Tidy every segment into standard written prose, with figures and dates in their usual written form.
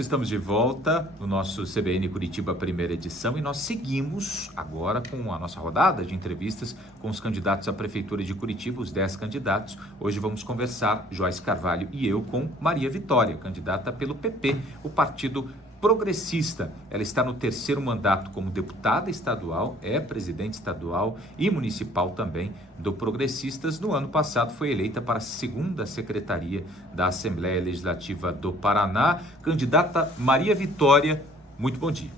Estamos de volta no nosso CBN Curitiba primeira edição e nós seguimos agora com a nossa rodada de entrevistas com os candidatos à Prefeitura de Curitiba, os 10 candidatos. Hoje vamos conversar, Joyce Carvalho e eu, com Maria Vitória, candidata pelo PP, o Partido Progressista. Ela está no terceiro mandato como deputada estadual, é presidente estadual e municipal também do Progressistas. No ano passado foi eleita para a segunda secretaria da Assembleia Legislativa do Paraná. Candidata Maria Vitória, muito bom dia.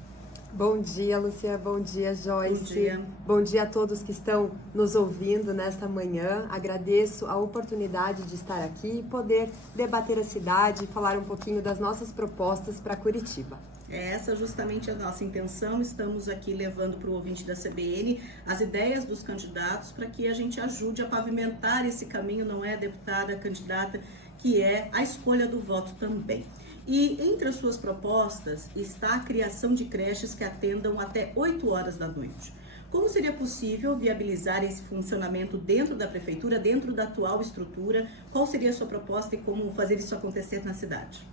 Bom dia, Luciana. Bom dia, Joyce. Bom dia. Bom dia a todos que estão nos ouvindo nesta manhã. Agradeço a oportunidade de estar aqui e poder debater a cidade e falar um pouquinho das nossas propostas para Curitiba. Essa é justamente a nossa intenção. Estamos aqui levando para o ouvinte da CBN as ideias dos candidatos para que a gente ajude a pavimentar esse caminho, não é, deputada, candidata, que é a escolha do voto também. E entre as suas propostas está a criação de creches que atendam até 8 horas da noite. Como seria possível viabilizar esse funcionamento dentro da prefeitura, dentro da atual estrutura? Qual seria a sua proposta e como fazer isso acontecer na cidade?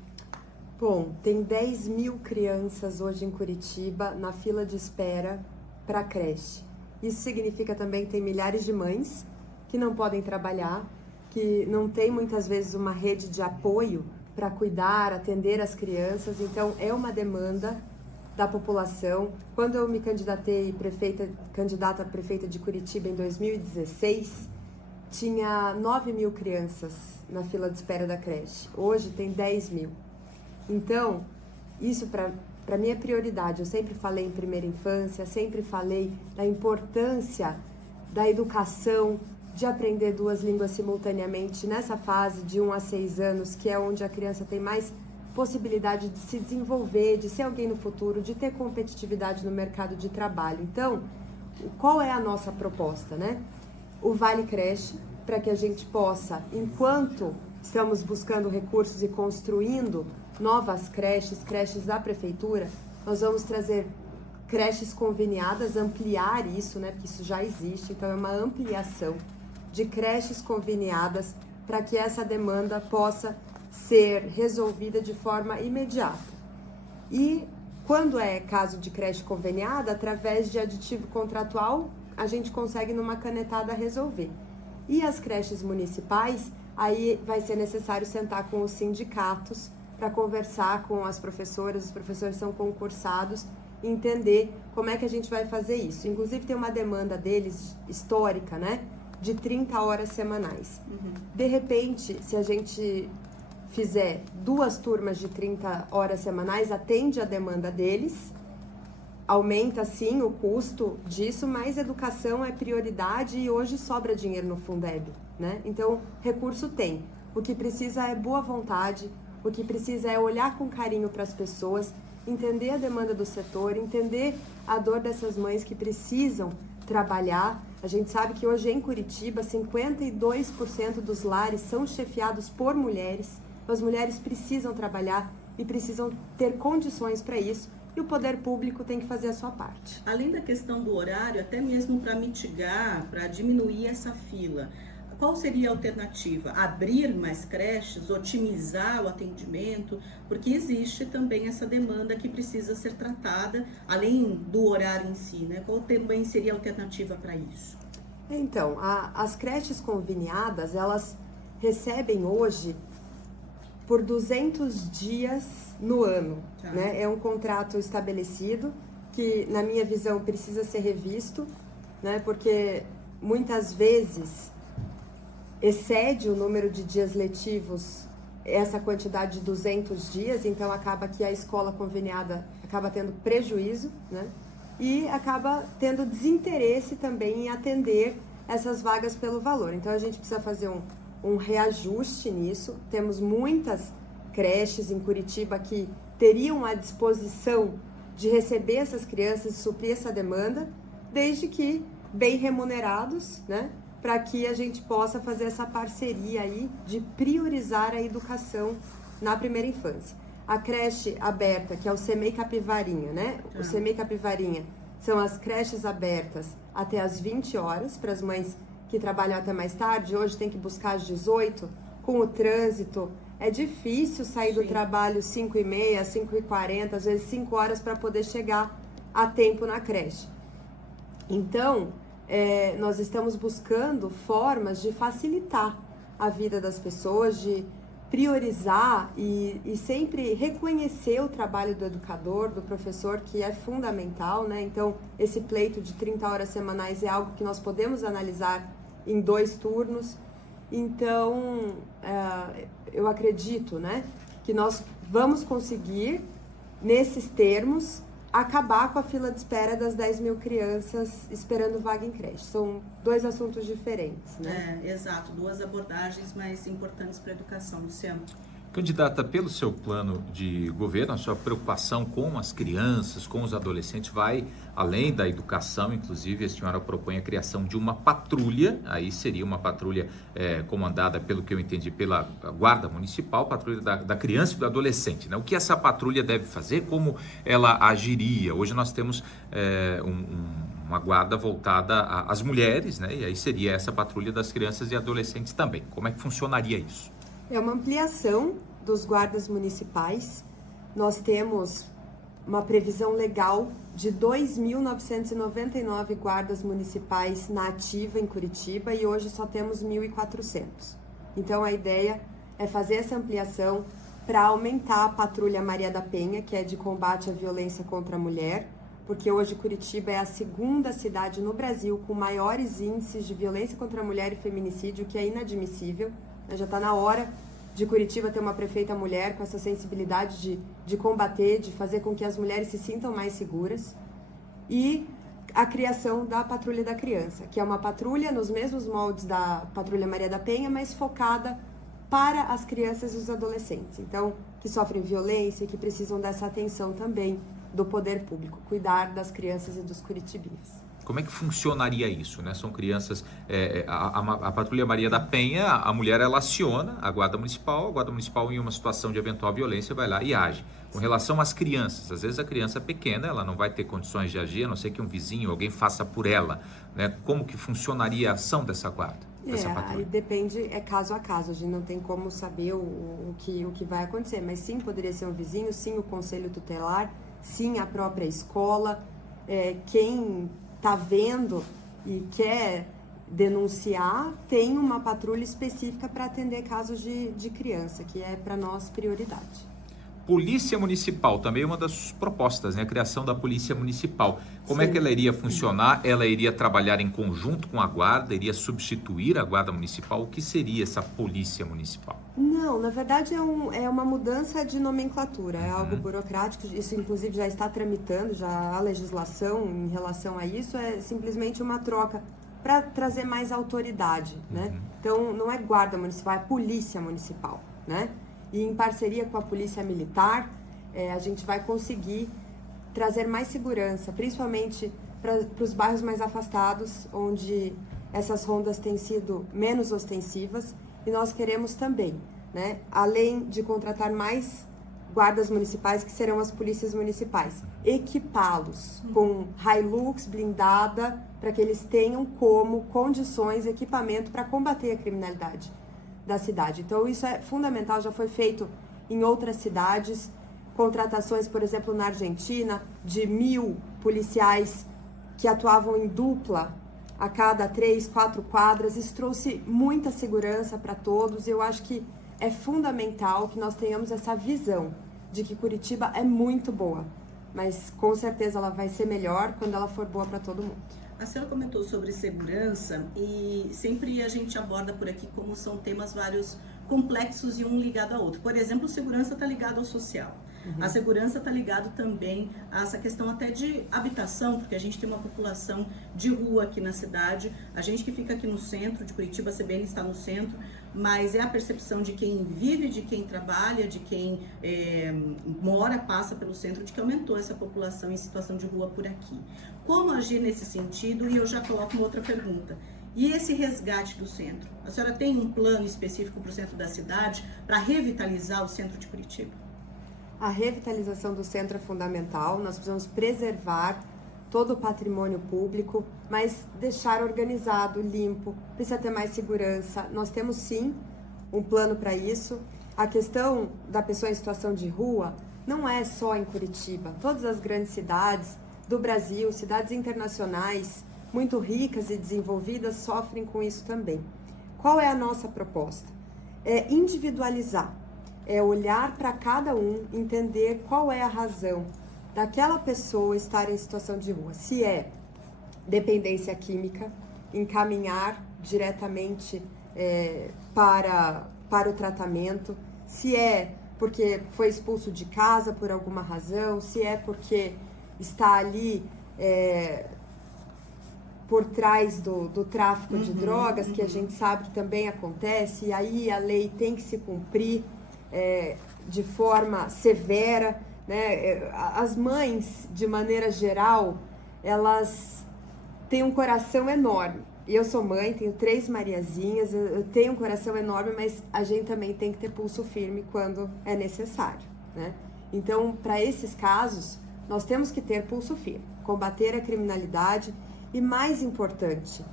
Bom, tem 10 mil crianças hoje em Curitiba na fila de espera para creche. Isso significa também que tem milhares de mães que não podem trabalhar, que não tem muitas vezes uma rede de apoio para cuidar, atender as crianças. Então é uma demanda da população. Quando eu me candidatei candidata a prefeita de Curitiba em 2016, tinha 9 mil crianças na fila de espera da creche. Hoje tem 10 mil. Então, isso para mim é prioridade. Eu sempre falei em primeira infância, sempre falei da importância da educação, de aprender 2 línguas simultaneamente nessa fase de 1 a 6 anos, que é onde a criança tem mais possibilidade de se desenvolver, de ser alguém no futuro, de ter competitividade no mercado de trabalho. Então, qual é a nossa proposta, né? O Vale Creche, para que a gente possa, enquanto estamos buscando recursos e construindo novas creches da prefeitura, nós vamos trazer creches conveniadas, ampliar isso, né? Porque isso já existe, então é uma ampliação de creches conveniadas para que essa demanda possa ser resolvida de forma imediata. E quando é caso de creche conveniada, através de aditivo contratual, a gente consegue numa canetada resolver. E as creches municipais, aí vai ser necessário sentar com os sindicatos para conversar com as professoras, os professores são concursados, e entender como é que a gente vai fazer isso. Inclusive tem uma demanda deles histórica, né? De 30 horas semanais. De repente, se a gente fizer 2 turmas de 30 horas semanais, atende a demanda deles, aumenta sim o custo disso, mas educação é prioridade e hoje sobra dinheiro no Fundeb, né? Então, recurso tem. O que precisa é boa vontade, o que precisa é olhar com carinho para as pessoas, entender a demanda do setor, entender a dor dessas mães que precisam trabalhar. A gente sabe que hoje em Curitiba, 52% dos lares são chefiados por mulheres. As mulheres precisam trabalhar e precisam ter condições para isso. E o poder público tem que fazer a sua parte. Além da questão do horário, até mesmo para mitigar, para diminuir essa fila, qual seria a alternativa? Abrir mais creches, otimizar o atendimento? Porque existe também essa demanda que precisa ser tratada, além do horário em si, né? Qual também seria a alternativa para isso? Então, as creches conveniadas, elas recebem hoje por 200 dias no ano, né? É um contrato estabelecido que, na minha visão, precisa ser revisto, né? Porque muitas vezes excede o número de dias letivos essa quantidade de 200 dias, então acaba que a escola conveniada acaba tendo prejuízo, né? E acaba tendo desinteresse também em atender essas vagas pelo valor. Então a gente precisa fazer um reajuste nisso. Temos muitas creches em Curitiba que teriam a disposição de receber essas crianças e suprir essa demanda, desde que bem remunerados, né? Para que a gente possa fazer essa parceria aí de priorizar a educação na primeira infância. A creche aberta, que é o CEMEI Capivarinha, né? O CEMEI Capivarinha são as creches abertas até às 20 horas, para as mães que trabalham até mais tarde. Hoje tem que buscar às 18, com o trânsito, é difícil sair do Sim. trabalho 5h30, 5h40, às vezes 5 horas para poder chegar a tempo na creche. Então, nós estamos buscando formas de facilitar a vida das pessoas, de priorizar e sempre reconhecer o trabalho do educador, do professor, que é fundamental, né? Então, esse pleito de 30 horas semanais é algo que nós podemos analisar em 2 turnos. Então, eu acredito, né, que nós vamos conseguir, nesses termos, acabar com a fila de espera das 10 mil crianças esperando vaga em creche. São 2 assuntos diferentes, né? Exato, 2 abordagens mais importantes para a educação, Luciano. Candidata, pelo seu plano de governo, a sua preocupação com as crianças, com os adolescentes, vai além da educação. Inclusive, a senhora propõe a criação de uma patrulha, aí seria uma patrulha comandada, pelo que eu entendi, pela Guarda Municipal, patrulha da criança e do adolescente, né? O que essa patrulha deve fazer, como ela agiria? Hoje nós temos uma guarda voltada às mulheres, né? E aí seria essa patrulha das crianças e adolescentes também. Como é que funcionaria isso? É uma ampliação dos guardas municipais. Nós temos uma previsão legal de 2.999 guardas municipais na ativa em Curitiba e hoje só temos 1.400. Então a ideia é fazer essa ampliação para aumentar a Patrulha Maria da Penha, que é de combate à violência contra a mulher, porque hoje Curitiba é a 2ª cidade no Brasil com maiores índices de violência contra a mulher e feminicídio, o que é inadmissível. Já está na hora de Curitiba ter uma prefeita mulher com essa sensibilidade de combater, de fazer com que as mulheres se sintam mais seguras. E a criação da Patrulha da Criança, que é uma patrulha nos mesmos moldes da Patrulha Maria da Penha, mas focada para as crianças e os adolescentes. Então, que sofrem violência e que precisam dessa atenção também do poder público, cuidar das crianças e dos curitibinos. Como é que funcionaria isso, né? São crianças, a Patrulha Maria da Penha, a mulher ela aciona a Guarda Municipal em uma situação de eventual violência vai lá e age. Com relação às crianças, às vezes a criança pequena, ela não vai ter condições de agir, a não ser que um vizinho, alguém faça por ela, né? Como que funcionaria a ação dessa guarda, dessa patrulha? Aí depende, é caso a caso, a gente não tem como saber o que vai acontecer, mas sim, poderia ser um vizinho, sim, o conselho tutelar, sim, a própria escola, quem está vendo e quer denunciar, tem uma patrulha específica para atender casos de criança, que é para nós prioridade. Polícia Municipal, também uma das propostas, né? A criação da Polícia Municipal. Como é que ela iria funcionar? Ela iria trabalhar em conjunto com a Guarda, iria substituir a Guarda Municipal? O que seria essa Polícia Municipal? Não, na verdade é uma mudança de nomenclatura, é algo burocrático, isso inclusive já está tramitando, já há legislação em relação a isso, é simplesmente uma troca para trazer mais autoridade, né? Então não é Guarda Municipal, é Polícia Municipal, né? E em parceria com a Polícia Militar, a gente vai conseguir trazer mais segurança, principalmente para os bairros mais afastados, onde essas rondas têm sido menos ostensivas. E nós queremos também, né, além de contratar mais guardas municipais, que serão as polícias municipais, equipá-los com Hilux blindada, para que eles tenham condições, equipamento para combater a criminalidade da cidade. Então isso é fundamental, já foi feito em outras cidades, contratações, por exemplo, na Argentina, de 1.000 policiais que atuavam em dupla a cada 3, 4 quadras. Isso trouxe muita segurança para todos e eu acho que é fundamental que nós tenhamos essa visão de que Curitiba é muito boa, mas com certeza ela vai ser melhor quando ela for boa para todo mundo. A senhora comentou sobre segurança e sempre a gente aborda por aqui como são temas vários complexos e um ligado ao outro. Por exemplo, segurança está ligado ao social. A segurança está ligado também a essa questão até de habitação, porque a gente tem uma população de rua aqui na cidade, a gente que fica aqui no centro de Curitiba, a CBN está no centro, mas é a percepção de quem vive, de quem trabalha, de quem mora, passa pelo centro, de que aumentou essa população em situação de rua por aqui. Como agir nesse sentido? E eu já coloco uma outra pergunta. E esse resgate do centro? A senhora tem um plano específico para o centro da cidade para revitalizar o centro de Curitiba? A revitalização do centro é fundamental, nós precisamos preservar todo o patrimônio público, mas deixar organizado, limpo, precisa ter mais segurança. Nós temos sim um plano para isso. a questão da pessoa em situação de rua não é só em Curitiba. Todas as grandes cidades do Brasil, cidades internacionais, muito ricas e desenvolvidas, sofrem com isso também. Qual é a nossa proposta? É individualizar, é olhar para cada um, entender qual é a razão daquela pessoa estar em situação de rua. Se é dependência química, encaminhar diretamente para o tratamento, se é porque foi expulso de casa por alguma razão, se é porque está ali por trás do tráfico de drogas, que a gente sabe que também acontece, e aí a lei tem que se cumprir de forma severa, né? As mães, de maneira geral, elas têm um coração enorme. E eu sou mãe, tenho 3 Mariazinhas, eu tenho um coração enorme, mas a gente também tem que ter pulso firme quando é necessário, né? Então, para esses casos, nós temos que ter pulso firme, combater a criminalidade e, mais importante,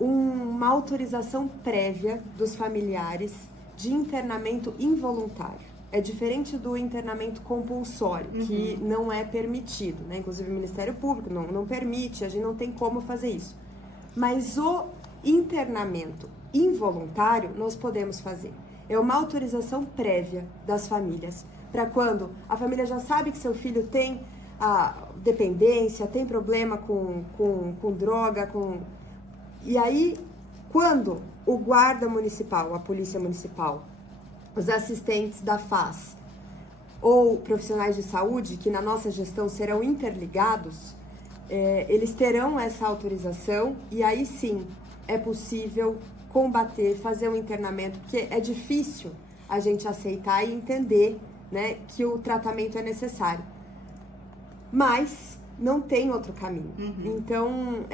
uma autorização prévia dos familiares de internamento involuntário. É diferente do internamento compulsório, que não é permitido, né? Inclusive o Ministério Público não permite, a gente não tem como fazer isso. Mas o internamento involuntário nós podemos fazer. É uma autorização prévia das famílias, para quando a família já sabe que seu filho tem dependência, tem problema com droga, e aí, quando o guarda municipal, a polícia municipal, os assistentes da FAS ou profissionais de saúde, que na nossa gestão serão interligados, eles terão essa autorização e aí sim é possível combater, fazer um internamento, porque é difícil a gente aceitar e entender, né, que o tratamento é necessário. Mas não tem outro caminho. Então,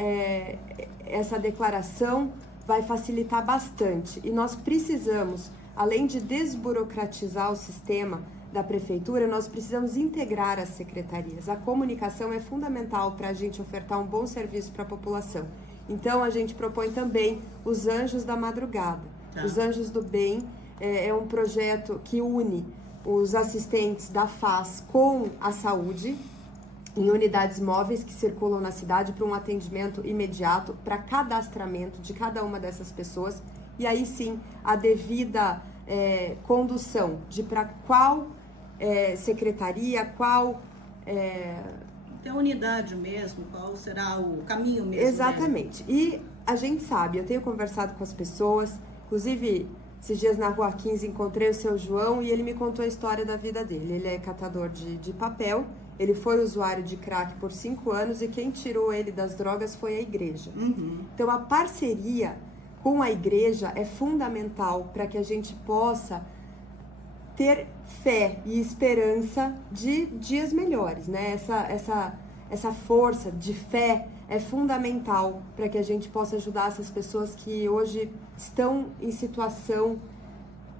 essa declaração vai facilitar bastante. E nós precisamos, além de desburocratizar o sistema da prefeitura, nós precisamos integrar as secretarias. A comunicação é fundamental para a gente ofertar um bom serviço para a população. Então, a gente propõe também os Anjos da Madrugada. Os Anjos do Bem é um projeto que une os assistentes da FAS com a saúde, em unidades móveis que circulam na cidade para um atendimento imediato, para cadastramento de cada uma dessas pessoas, e aí sim a devida condução de para qual secretaria, qual... Tem a unidade mesmo, qual será o caminho mesmo. Exatamente. Né? E a gente sabe, eu tenho conversado com as pessoas, inclusive esses dias na Rua 15 encontrei o seu João e ele me contou a história da vida dele. Ele é catador de papel, ele foi usuário de crack por 5 anos e quem tirou ele das drogas foi a igreja. Então a parceria com a igreja é fundamental para que a gente possa ter fé e esperança de dias melhores, né? Essa força de fé é fundamental para que a gente possa ajudar essas pessoas que hoje estão em situação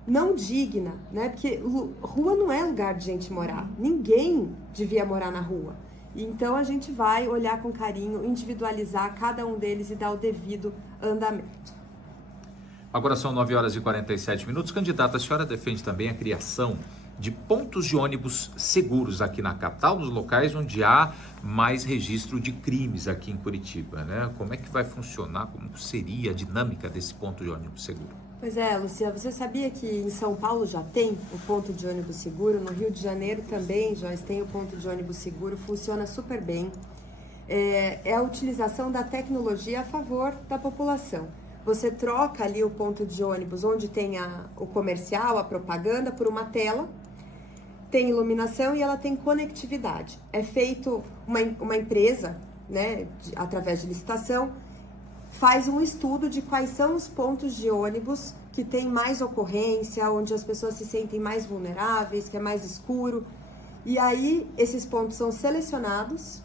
não digna, né? Porque rua não é lugar de gente morar. Ninguém devia morar na rua. Então a gente vai olhar com carinho, individualizar cada um deles e dar o devido andamento. Agora são 9h47. Candidata, a senhora defende também a criação de pontos de ônibus seguros aqui na capital, nos locais onde há mais registro de crimes aqui em Curitiba, né? Como é que vai funcionar, como seria a dinâmica desse ponto de ônibus seguro? Pois é, Luciana, você sabia que em São Paulo já tem o ponto de ônibus seguro? No Rio de Janeiro também, Joyce, tem o ponto de ônibus seguro, funciona super bem. É a utilização da tecnologia a favor da população. Você troca ali o ponto de ônibus onde tem o comercial, a propaganda, por uma tela, tem iluminação e ela tem conectividade. É feito uma empresa, né, através de licitação, faz um estudo de quais são os pontos de ônibus que tem mais ocorrência, onde as pessoas se sentem mais vulneráveis, que é mais escuro. E aí esses pontos são selecionados,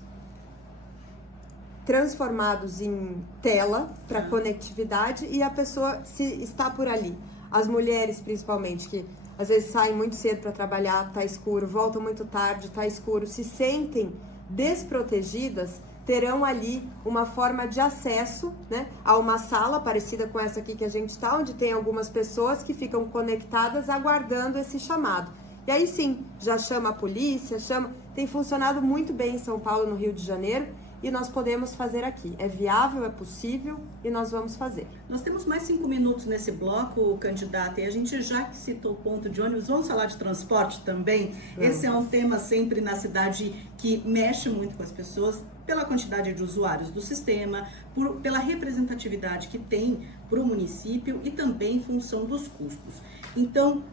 transformados em tela para conectividade e a pessoa se está por ali. As mulheres, principalmente, que às vezes saem muito cedo para trabalhar, tá escuro, voltam muito tarde, tá escuro, se sentem desprotegidas, terão ali uma forma de acesso, né, a uma sala parecida com essa aqui que a gente está, onde tem algumas pessoas que ficam conectadas aguardando esse chamado. E aí sim, já chama a polícia, tem funcionado muito bem em São Paulo, no Rio de Janeiro, e nós podemos fazer aqui. É viável, é possível e nós vamos fazer. Nós temos mais 5 minutos nesse bloco, candidata, e a gente já que citou o ponto de ônibus, vamos falar de transporte também? Esse é um tema sempre na cidade que mexe muito com as pessoas, pela quantidade de usuários do sistema, pela representatividade que tem para o município e também em função dos custos. Então,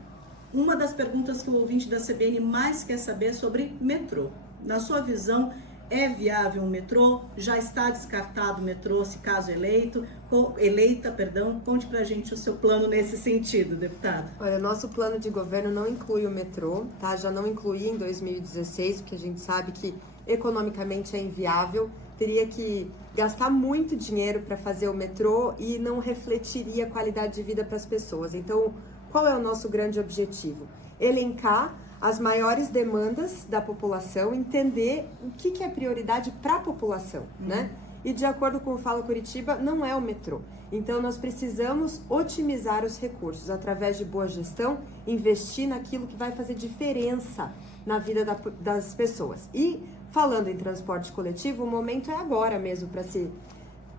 uma das perguntas que o ouvinte da CBN mais quer saber é sobre metrô. Na sua visão, é viável um metrô? Já está descartado o metrô, se caso eleita? Conte pra gente o seu plano nesse sentido, deputada. Olha, nosso plano de governo não inclui o metrô, tá? Já não incluí em 2016, porque a gente sabe que economicamente é inviável. Teria que gastar muito dinheiro para fazer o metrô e não refletiria a qualidade de vida para as pessoas. Então, qual é o nosso grande objetivo? Elencar as maiores demandas da população, entender o que é prioridade para a população, né? E de acordo com o Fala Curitiba, não é o metrô. Então, nós precisamos otimizar os recursos através de boa gestão, investir naquilo que vai fazer diferença na vida das pessoas. E, falando em transporte coletivo, o momento é agora mesmo para se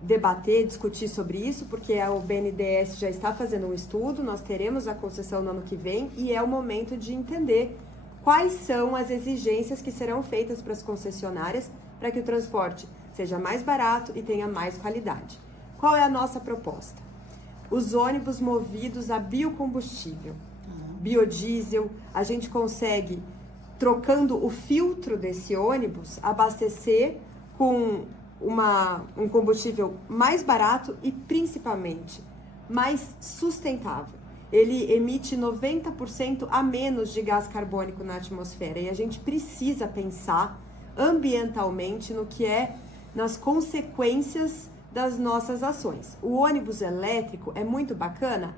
debater, discutir sobre isso, porque o BNDES já está fazendo um estudo, nós teremos a concessão no ano que vem e é o momento de entender quais são as exigências que serão feitas para as concessionárias para que o transporte seja mais barato e tenha mais qualidade. Qual é a nossa proposta? Os ônibus movidos a biocombustível, biodiesel, a gente consegue, trocando o filtro desse ônibus, abastecer com um combustível mais barato e principalmente mais sustentável. Ele emite 90% a menos de gás carbônico na atmosfera e a gente precisa pensar ambientalmente nas consequências das nossas ações. O ônibus elétrico é muito bacana,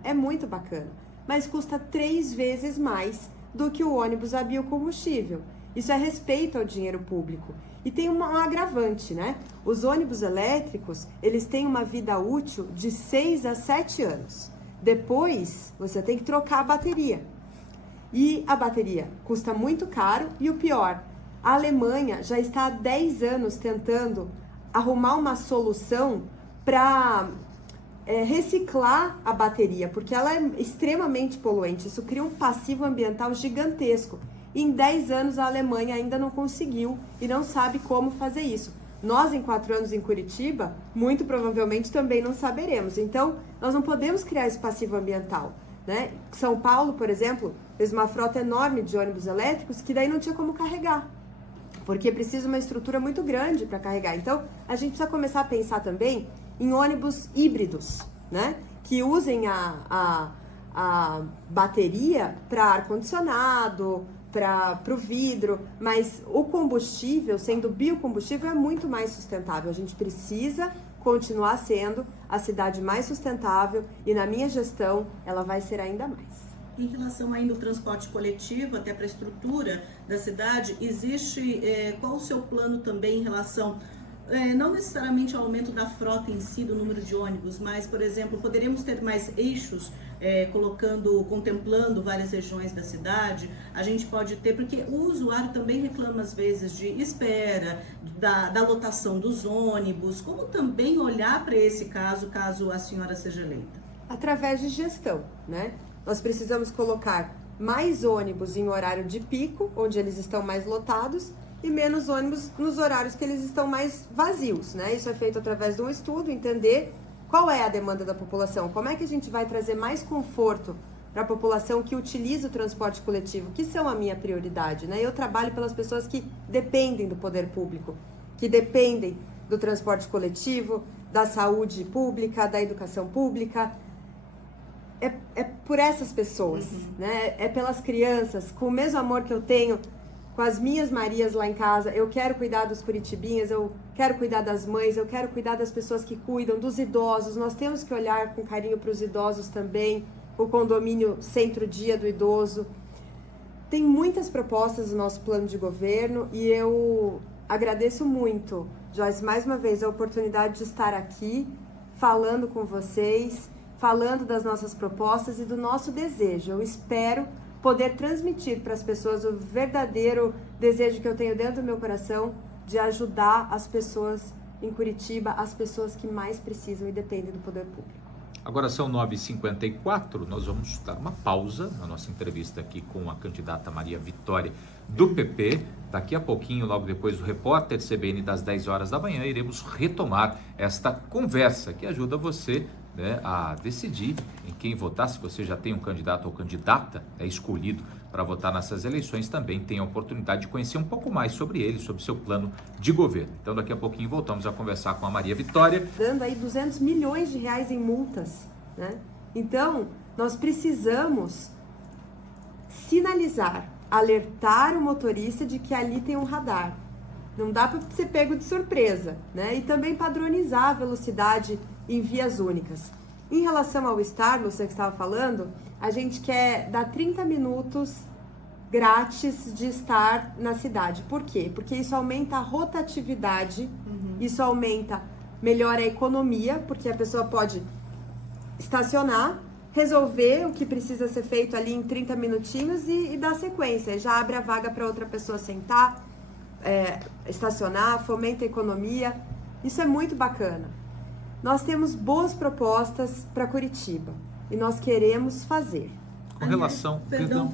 mas custa 3 vezes mais do que o ônibus a biocombustível. Isso é respeito ao dinheiro público. E tem um agravante, né? Os ônibus elétricos, eles têm uma vida útil de 6 a 7 anos. Depois, você tem que trocar a bateria. E a bateria custa muito caro e o pior, a Alemanha já está há 10 anos tentando arrumar uma solução para reciclar a bateria, porque ela é extremamente poluente. Isso cria um passivo ambiental gigantesco. Em 10 anos a Alemanha ainda não conseguiu e não sabe como fazer isso. Nós, em 4 anos em Curitiba, muito provavelmente também não saberemos. Então, nós não podemos criar esse passivo ambiental, né? São Paulo, por exemplo, fez uma frota enorme de ônibus elétricos que daí não tinha como carregar, porque precisa uma estrutura muito grande para carregar. Então, a gente precisa começar a pensar também em ônibus híbridos, né? Que usem a bateria para ar-condicionado, para o vidro, mas o combustível, sendo biocombustível, é muito mais sustentável. A gente precisa continuar sendo a cidade mais sustentável e na minha gestão ela vai ser ainda mais. Em relação ainda ao transporte coletivo, até para a estrutura da cidade, qual o seu plano também em relação, não necessariamente ao aumento da frota em si, do número de ônibus, mas, por exemplo, poderíamos ter mais eixos, contemplando várias regiões da cidade. A gente pode ter, porque o usuário também reclama às vezes de espera, da lotação dos ônibus. Como também olhar para esse caso a senhora seja eleita? Através de gestão, né? Nós precisamos colocar mais ônibus em horário de pico, onde eles estão mais lotados, e menos ônibus nos horários que eles estão mais vazios, né? Isso é feito através de um estudo, entender qual é a demanda da população, como é que a gente vai trazer mais conforto para a população que utiliza o transporte coletivo, que são a minha prioridade, né? Eu trabalho pelas pessoas que dependem do poder público, que dependem do transporte coletivo, da saúde pública, da educação pública. É por essas pessoas, né? É pelas crianças, com o mesmo amor que eu tenho com as minhas Marias lá em casa. Eu quero cuidar dos curitibinhas, eu quero cuidar das mães, eu quero cuidar das pessoas que cuidam, dos idosos. Nós temos que olhar com carinho para os idosos também, o condomínio Centro-Dia do Idoso. Tem muitas propostas no nosso plano de governo e eu agradeço muito, Joyce, mais uma vez a oportunidade de estar aqui falando com vocês, falando das nossas propostas e do nosso desejo. Eu espero poder transmitir para as pessoas o verdadeiro desejo que eu tenho dentro do meu coração de ajudar as pessoas em Curitiba, as pessoas que mais precisam e dependem do poder público. Agora são 9h54, nós vamos dar uma pausa na nossa entrevista aqui com a candidata Maria Vitória do PP. Daqui a pouquinho, logo depois do repórter CBN das 10 horas da manhã, iremos retomar esta conversa que ajuda você, né, a decidir em quem votar. Se você já tem um candidato ou candidata escolhido para votar nessas eleições, também tem a oportunidade de conhecer um pouco mais sobre ele, sobre seu plano de governo. Então daqui a pouquinho voltamos a conversar com a Maria Vitória. Dando aí 200 milhões de reais em multas, né? Então, nós precisamos sinalizar, alertar o motorista de que ali tem um radar. Não dá para ser pego de surpresa, né? E também padronizar a velocidade em vias únicas. Em relação ao Star, você que estava falando, a gente quer dar 30 minutos grátis de estar na cidade. Por quê? Porque isso aumenta a rotatividade, isso melhora a economia, porque a pessoa pode estacionar, resolver o que precisa ser feito ali em 30 minutinhos e dar sequência. Já abre a vaga para outra pessoa sentar, estacionar, fomenta a economia. Isso é muito bacana. Nós temos boas propostas para Curitiba e nós queremos fazer. Com relação... Perdão,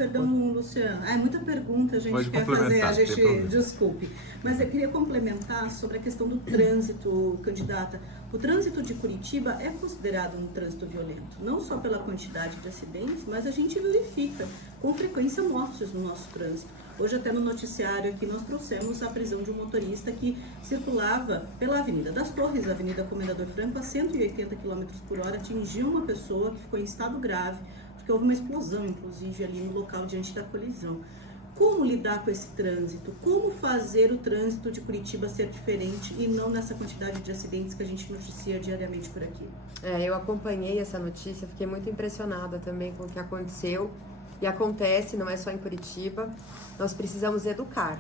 Luciano. É muita pergunta a gente Pode quer fazer, desculpe. Mas eu queria complementar sobre a questão do trânsito, candidata. O trânsito de Curitiba é considerado um trânsito violento, não só pela quantidade de acidentes, mas a gente verifica com frequência mortes no nosso trânsito. Hoje até no noticiário aqui nós trouxemos a prisão de um motorista que circulava pela Avenida das Torres, Avenida Comendador Franco, a 180 km por hora, atingiu uma pessoa que ficou em estado grave, porque houve uma explosão, inclusive, ali no local diante da colisão. Como lidar com esse trânsito? Como fazer o trânsito de Curitiba ser diferente e não nessa quantidade de acidentes que a gente noticia diariamente por aqui? Eu acompanhei essa notícia, fiquei muito impressionada também com o que aconteceu. E acontece, não é só em Curitiba, nós precisamos educar.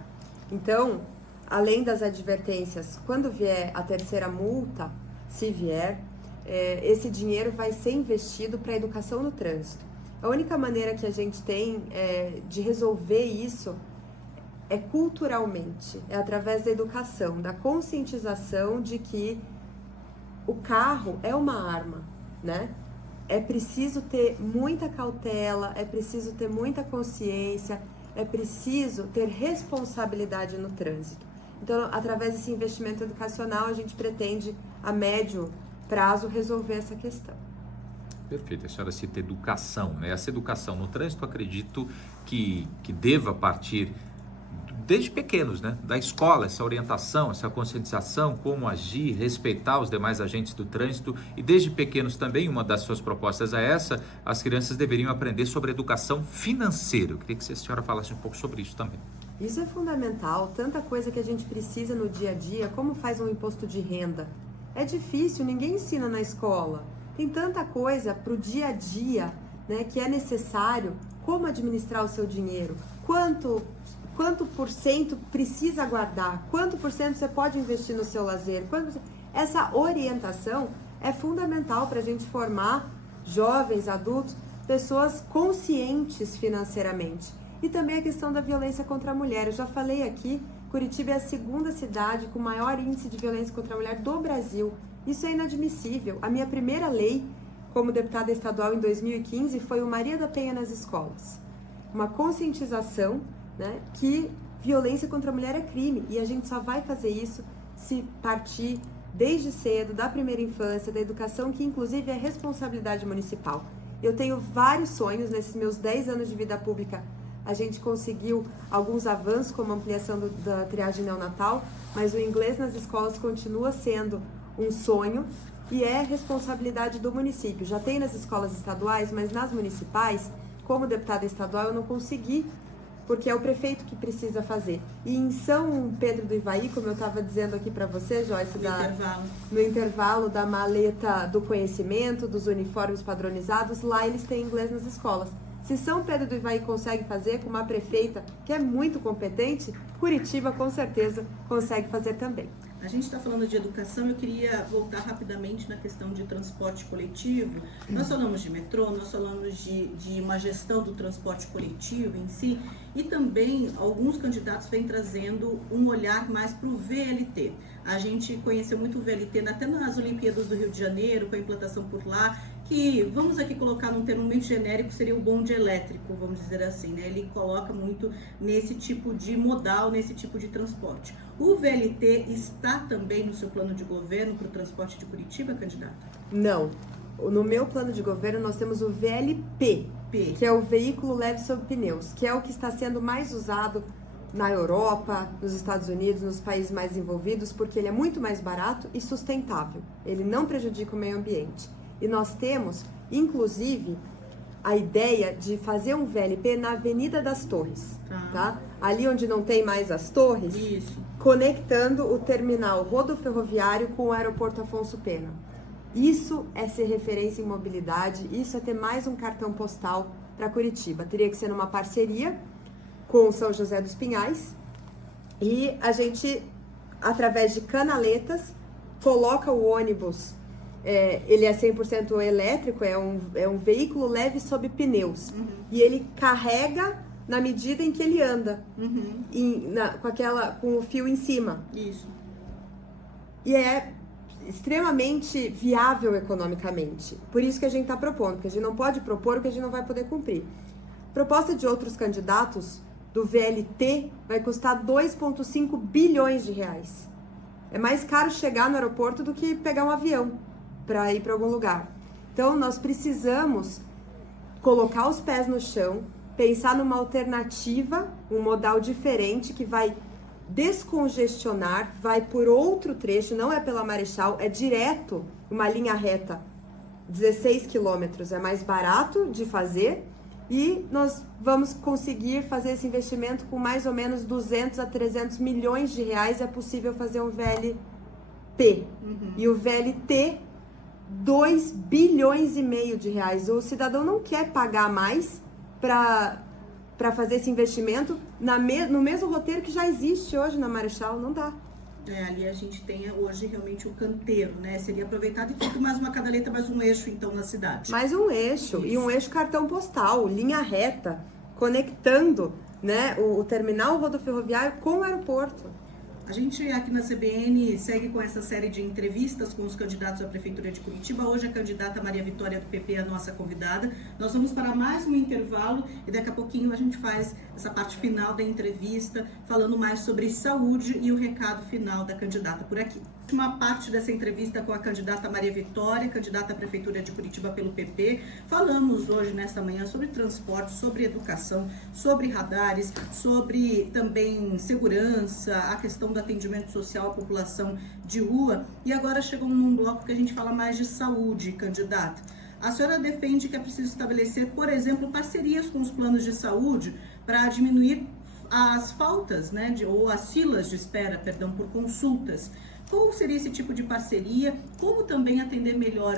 Então, além das advertências, quando vier a terceira multa, se vier, esse dinheiro vai ser investido para a educação no trânsito. A única maneira que a gente tem de resolver isso é culturalmente, é através da educação, da conscientização de que o carro é uma arma, né? É preciso ter muita cautela, é preciso ter muita consciência, é preciso ter responsabilidade no trânsito. Então, através desse investimento educacional, a gente pretende, a médio prazo, resolver essa questão. Perfeito, a senhora cita educação, né? Essa educação no trânsito, acredito que deva partir desde pequenos, né? Da escola, essa orientação, essa conscientização, como agir, respeitar os demais agentes do trânsito. E desde pequenos também, uma das suas propostas é essa, as crianças deveriam aprender sobre educação financeira. Eu queria que a senhora falasse um pouco sobre isso também. Isso é fundamental, tanta coisa que a gente precisa no dia a dia, como faz um imposto de renda. É difícil, ninguém ensina na escola. Tem tanta coisa para o dia a dia, né, que é necessário, como administrar o seu dinheiro, quanto por cento precisa guardar, quanto por cento você pode investir no seu lazer. Essa orientação é fundamental para a gente formar jovens, adultos, pessoas conscientes financeiramente. E também a questão da violência contra a mulher. Eu já falei aqui, Curitiba é a segunda cidade com maior índice de violência contra a mulher do Brasil. Isso é inadmissível. A minha primeira lei como deputada estadual em 2015 foi o Maria da Penha nas escolas. Uma conscientização, né, que violência contra a mulher é crime. E a gente só vai fazer isso se partir desde cedo, da primeira infância, da educação, que inclusive é responsabilidade municipal. Eu tenho vários sonhos nesses meus 10 anos de vida pública. A gente conseguiu alguns avanços, como a ampliação da triagem neonatal, mas o inglês nas escolas continua sendo um sonho e é responsabilidade do município. Já tem nas escolas estaduais, mas nas municipais, como deputada estadual, eu não consegui, porque é o prefeito que precisa fazer. E em São Pedro do Ivaí, como eu estava dizendo aqui para você, Joyce, no intervalo da maleta do conhecimento, dos uniformes padronizados, lá eles têm inglês nas escolas. Se São Pedro do Ivaí consegue fazer com uma prefeita que é muito competente, Curitiba com certeza consegue fazer também. A gente está falando de educação, eu queria voltar rapidamente na questão de transporte coletivo. Nós falamos de metrô, nós falamos de uma gestão do transporte coletivo em si, e também alguns candidatos vêm trazendo um olhar mais para o VLT. A gente conheceu muito o VLT até nas Olimpíadas do Rio de Janeiro, com a implantação por lá, que vamos aqui colocar num termo muito genérico, seria o bonde elétrico, vamos dizer assim, né? Ele coloca muito nesse tipo de modal, nesse tipo de transporte. O VLT está também no seu plano de governo para o transporte de Curitiba, candidata? Não. No meu plano de governo nós temos o VLP, que é o veículo leve sob pneus, que é o que está sendo mais usado na Europa, nos Estados Unidos, nos países mais desenvolvidos, porque ele é muito mais barato e sustentável. Ele não prejudica o meio ambiente. E nós temos, inclusive, a ideia de fazer um VLP na Avenida das Torres, tá? Ali onde não tem mais as torres, Isso. Conectando o terminal rodoferroviário com o aeroporto Afonso Pena. Isso é ser referência em mobilidade, isso é ter mais um cartão postal para Curitiba. Teria que ser numa parceria com São José dos Pinhais e a gente, através de canaletas, coloca o ônibus. Ele é 100% elétrico, é um veículo leve sob pneus. E ele carrega na medida em que ele anda, com o fio em cima. Isso. E é extremamente viável economicamente. Por isso que a gente está propondo, porque a gente não pode propor o que a gente não vai poder cumprir. Proposta de outros candidatos do VLT vai custar 2,5 bilhões de reais. É mais caro chegar no aeroporto do que pegar um avião para ir para algum lugar. Então, nós precisamos colocar os pés no chão, pensar numa alternativa, um modal diferente que vai descongestionar, vai por outro trecho, não é pela Marechal, é direto, uma linha reta, 16 quilômetros, é mais barato de fazer e nós vamos conseguir fazer esse investimento com mais ou menos 200 a 300 milhões de reais, é possível fazer um VLP. E o VLT, 2 bilhões e meio de reais. O cidadão não quer pagar mais para fazer esse investimento no mesmo roteiro que já existe hoje na Marechal, não dá. Ali a gente tem hoje realmente o canteiro, né? Seria aproveitado e fica mais uma cadaleta, mais um eixo então na cidade. Mais um eixo, isso. E um eixo cartão postal, linha reta, conectando, né, o terminal rodoferroviário com o aeroporto. A gente aqui na CBN segue com essa série de entrevistas com os candidatos à Prefeitura de Curitiba. Hoje a candidata Maria Vitória do PP é a nossa convidada. Nós vamos para mais um intervalo e daqui a pouquinho a gente faz essa parte final da entrevista, falando mais sobre saúde e o recado final da candidata por aqui. Última parte dessa entrevista com a candidata Maria Vitória, candidata à Prefeitura de Curitiba pelo PP. Falamos hoje, nesta manhã, sobre transporte, sobre educação, sobre radares, sobre também segurança, a questão do atendimento social à população de rua. E agora chegou num bloco que a gente fala mais de saúde, candidata. A senhora defende que é preciso estabelecer, por exemplo, parcerias com os planos de saúde para diminuir as faltas, né, ou as filas de espera, por consultas. Qual seria esse tipo de parceria? Como também atender melhor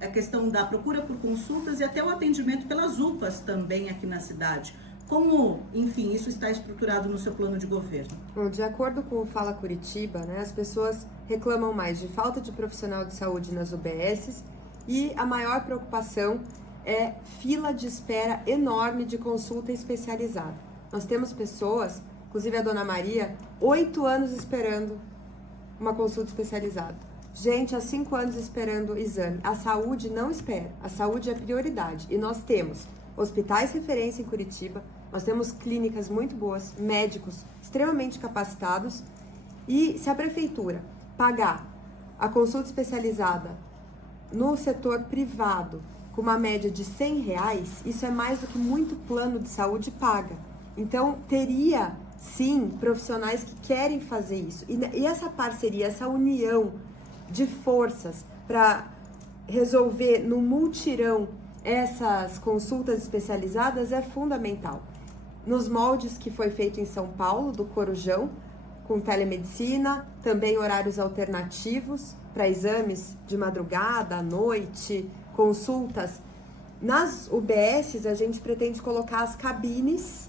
a questão da procura por consultas e até o atendimento pelas UPAs também aqui na cidade? Como, enfim, isso está estruturado no seu plano de governo? Bom, de acordo com o Fala Curitiba, né, as pessoas reclamam mais de falta de profissional de saúde nas UBSs e a maior preocupação é fila de espera enorme de consulta especializada. Nós temos pessoas, inclusive a Dona Maria, 8 anos esperando uma consulta especializada. Gente, há 5 anos esperando o exame. A saúde não espera, a saúde é prioridade. E nós temos hospitais referência em Curitiba, nós temos clínicas muito boas, médicos extremamente capacitados. E se a prefeitura pagar a consulta especializada no setor privado com uma média de R$100, isso é mais do que muito plano de saúde paga. Então, teria sim profissionais que querem fazer isso. E essa parceria, essa união de forças para resolver no multirão essas consultas especializadas é fundamental. Nos moldes que foi feito em São Paulo, do Corujão, com telemedicina, também horários alternativos para exames de madrugada, à noite, consultas Nas UBSs, a gente pretende colocar as cabines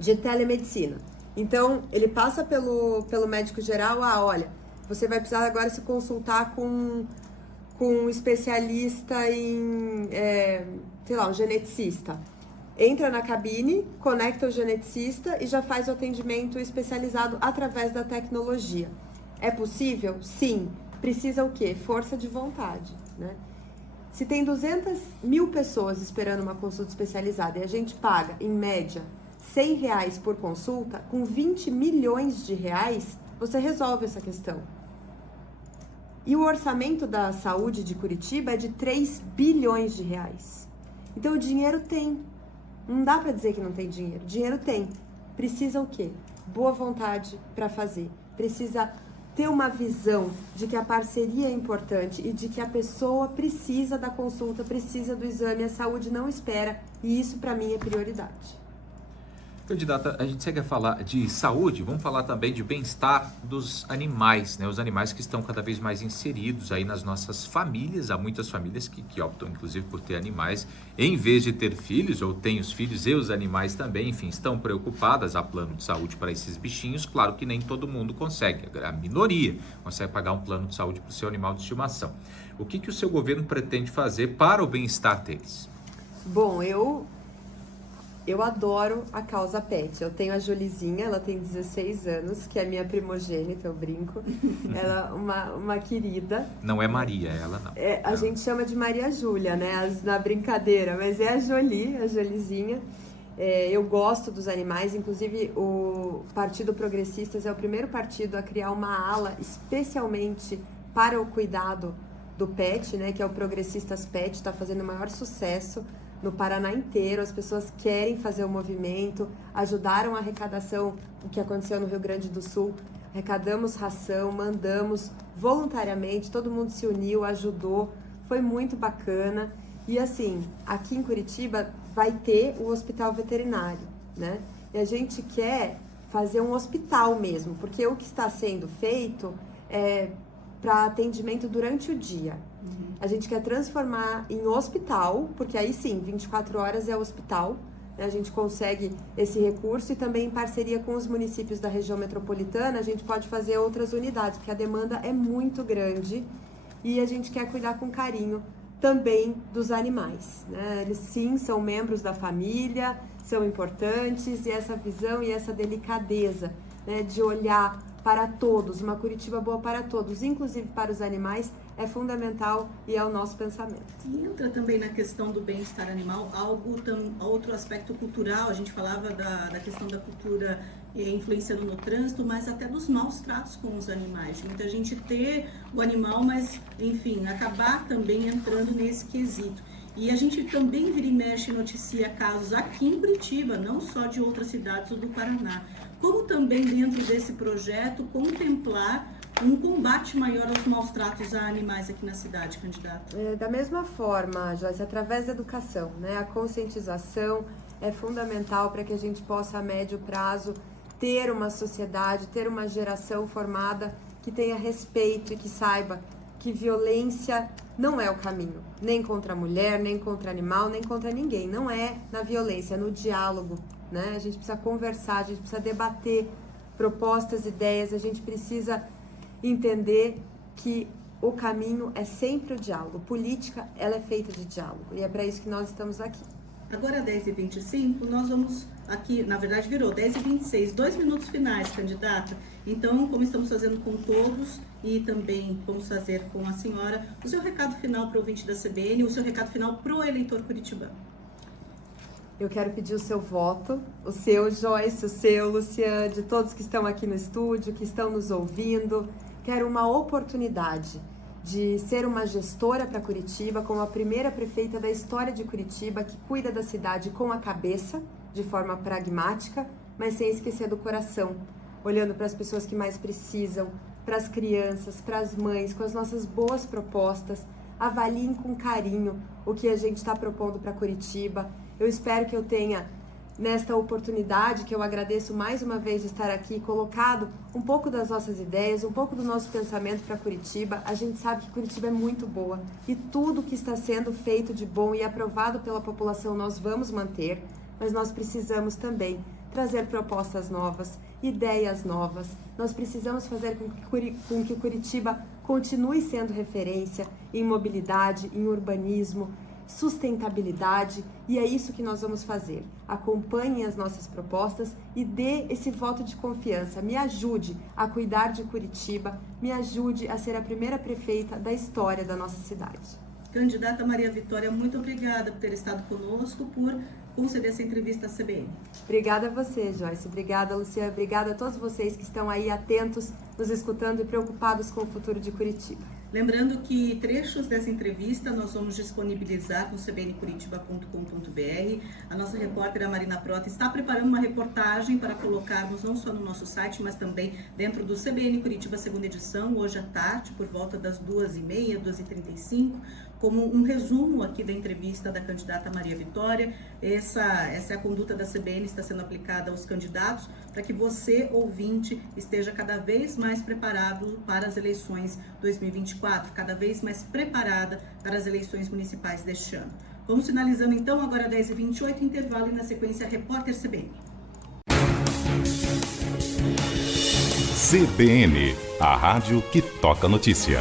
de telemedicina. Então, ele passa pelo médico geral, olha, você vai precisar agora se consultar com um especialista em, sei lá, um geneticista. Entra na cabine, conecta o geneticista e já faz o atendimento especializado através da tecnologia. É possível? Sim. Precisa o quê? Força de vontade, né? Se tem 200 mil pessoas esperando uma consulta especializada e a gente paga, em média, R$100 por consulta, com 20 milhões de reais, você resolve essa questão. E o orçamento da saúde de Curitiba é de 3 bilhões de reais. Então o dinheiro tem. Não dá para dizer que não tem dinheiro. Dinheiro tem. Precisa o quê? Boa vontade para fazer. Precisa ter uma visão de que a parceria é importante e de que a pessoa precisa da consulta, precisa do exame, a saúde não espera, e isso para mim é prioridade. Candidata, a gente segue a falar de saúde, vamos falar também de bem-estar dos animais, né? Os animais que estão cada vez mais inseridos aí nas nossas famílias. Há muitas famílias que optam, inclusive, por ter animais em vez de ter filhos, ou têm os filhos e os animais também, enfim, estão preocupadas. Há plano de saúde para esses bichinhos. Claro que nem todo mundo consegue, a minoria consegue pagar um plano de saúde para o seu animal de estimação. O que o seu governo pretende fazer para o bem-estar deles? Bom, eu adoro a causa pet. Eu tenho a Jolizinha, ela tem 16 anos, que é minha primogênita, eu brinco. Ela é uma querida. Não é Maria, ela não. A gente chama de Maria Júlia, né? Na brincadeira, mas é a Jolizinha. Eu gosto dos animais, inclusive o Partido Progressistas é o primeiro partido a criar uma ala especialmente para o cuidado do pet, né? Que é o Progressistas Pet, está fazendo o maior sucesso no Paraná inteiro. As pessoas querem fazer o movimento, ajudaram a arrecadação, o que aconteceu no Rio Grande do Sul. Arrecadamos ração, mandamos voluntariamente, todo mundo se uniu, ajudou, foi muito bacana. E assim, aqui em Curitiba vai ter o hospital veterinário, né? E a gente quer fazer um hospital mesmo, porque o que está sendo feito é para atendimento durante o dia. A gente quer transformar em hospital, porque aí sim, 24 horas é hospital, né? A gente consegue esse recurso e também em parceria com os municípios da região metropolitana, a gente pode fazer outras unidades, porque a demanda é muito grande e a gente quer cuidar com carinho também dos animais, né? Eles sim são membros da família, são importantes, e essa visão e essa delicadeza, né, de olhar para todos, uma Curitiba boa para todos, inclusive para os animais, é fundamental e é o nosso pensamento. E entra também na questão do bem-estar animal, outro aspecto cultural. A gente falava da questão da cultura influenciando no trânsito, mas até dos maus tratos com os animais. De muita gente ter o animal, mas, enfim, acabar também entrando nesse quesito. E a gente também vira e mexe noticia casos aqui em Curitiba, não só de outras cidades do Paraná. Como também dentro desse projeto contemplar um combate maior aos maus tratos a animais aqui na cidade, candidata? Da mesma forma, Joyce, através da educação, né? A conscientização é fundamental para que a gente possa, a médio prazo, ter uma sociedade, ter uma geração formada que tenha respeito e que saiba que violência não é o caminho, nem contra a mulher, nem contra animal, nem contra ninguém. Não é na violência, é no diálogo, né? A gente precisa conversar, a gente precisa debater propostas, ideias, a gente precisa entender que o caminho é sempre o diálogo. Política, ela é feita de diálogo e é para isso que nós estamos aqui. Agora 10h25, nós vamos aqui, na verdade virou 10h26, 2 minutos finais, candidata. Então, como estamos fazendo com todos e também vamos fazer com a senhora, o seu recado final para o ouvinte da CBN, o seu recado final para o eleitor curitibano. Eu quero pedir o seu voto, o seu, Joyce, o seu, Luciane, de todos que estão aqui no estúdio, que estão nos ouvindo. Quero uma oportunidade de ser uma gestora para Curitiba, como a primeira prefeita da história de Curitiba, que cuida da cidade com a cabeça, de forma pragmática, mas sem esquecer do coração, olhando para as pessoas que mais precisam, para as crianças, para as mães, com as nossas boas propostas. Avaliem com carinho o que a gente está propondo para Curitiba. Eu espero que eu tenha nesta oportunidade que eu agradeço mais uma vez de estar aqui, colocado um pouco das nossas ideias, um pouco do nosso pensamento para Curitiba. A gente sabe que Curitiba é muito boa e tudo que está sendo feito de bom e aprovado pela população nós vamos manter, mas nós precisamos também trazer propostas novas, ideias novas. Nós precisamos fazer com que Curitiba continue sendo referência em mobilidade, em urbanismo, sustentabilidade, e é isso que nós vamos fazer. Acompanhem as nossas propostas e dê esse voto de confiança. Me ajude a cuidar de Curitiba, me ajude a ser a primeira prefeita da história da nossa cidade. Candidata Maria Vitória, muito obrigada por ter estado conosco, por conceder essa entrevista à CBN. Obrigada a você, Joyce. Obrigada, Luciana. Obrigada a todos vocês que estão aí atentos, nos escutando e preocupados com o futuro de Curitiba. Lembrando que trechos dessa entrevista nós vamos disponibilizar no cbncuritiba.com.br. A nossa repórter, a Marina Prota, está preparando uma reportagem para colocarmos não só no nosso site, mas também dentro do CBN Curitiba, segunda edição, hoje à tarde, por volta das 2h30, 2h35, como um resumo aqui da entrevista da candidata Maria Vitória. Essa é a conduta da CBN, está sendo aplicada aos candidatos, para que você, ouvinte, esteja cada vez mais preparado para as eleições 2024, cada vez mais preparada para as eleições municipais deste ano. Vamos finalizando então, agora 10h28, intervalo e na sequência Repórter CBN. CBN, a rádio que toca notícia.